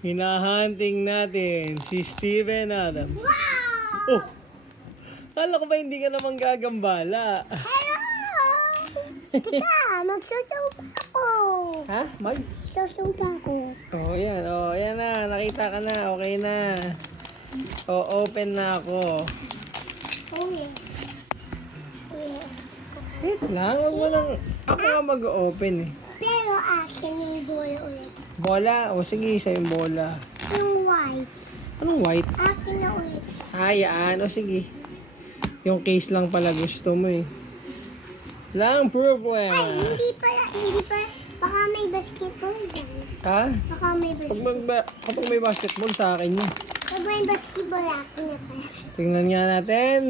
Hinahunting natin si Steven Adams. Wow! Oh! Kala ko ba hindi ka naman gagambala? Hello! Kita, magsusumpa ako. Ha? Susumpa ako. Oh, yan. Oh, yan na. Nakita ka na. Okay na. Oh, open na ako. Oh, yeah. Wait lang. Huwag mo lang. Ako nga mag-open eh. Pero akin yung bola ulit. Bola? O sige, isa yung bola. Yung white. Anong white? Akin na ulit. Yan. O sige. Yung case lang pala gusto mo eh. Lang problema. Ay, hindi pa. Baka may basketball dyan. Ha? Baka may basketball. Kapag may basketball sa akin yun. Pag may basketball, akin na pala. Tingnan nga natin.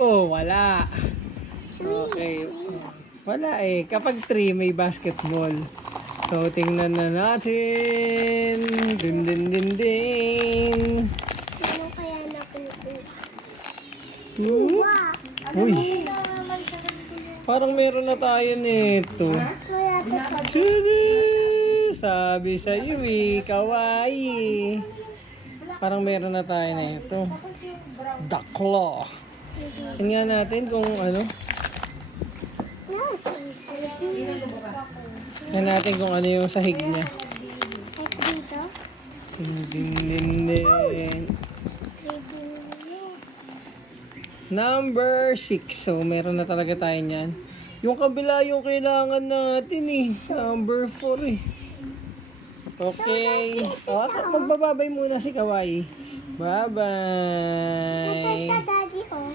Oh, wala. Okay. Wala eh. Kapag 3 may basketball. So, tingnan na natin. Din din din din. Ano kaya na pinukuha? Hmm? Wow! Uy. Parang meron na tayo nito. Wala pa. Tsudu! Sabi sa iyo eh, kawaii. Parang meron na tayo nito. The Claw. Tingnan natin kung ano. No, Tingnan natin kung ano yung sahig niya. ito dito. Din din din. Number 6. So, meron na talaga tayo niyan. Yung kabila yung kailangan natin eh. Number 4 eh. Okay. Magbababay muna si Kawaii. Ito Bye-bye. sa daddy, oh.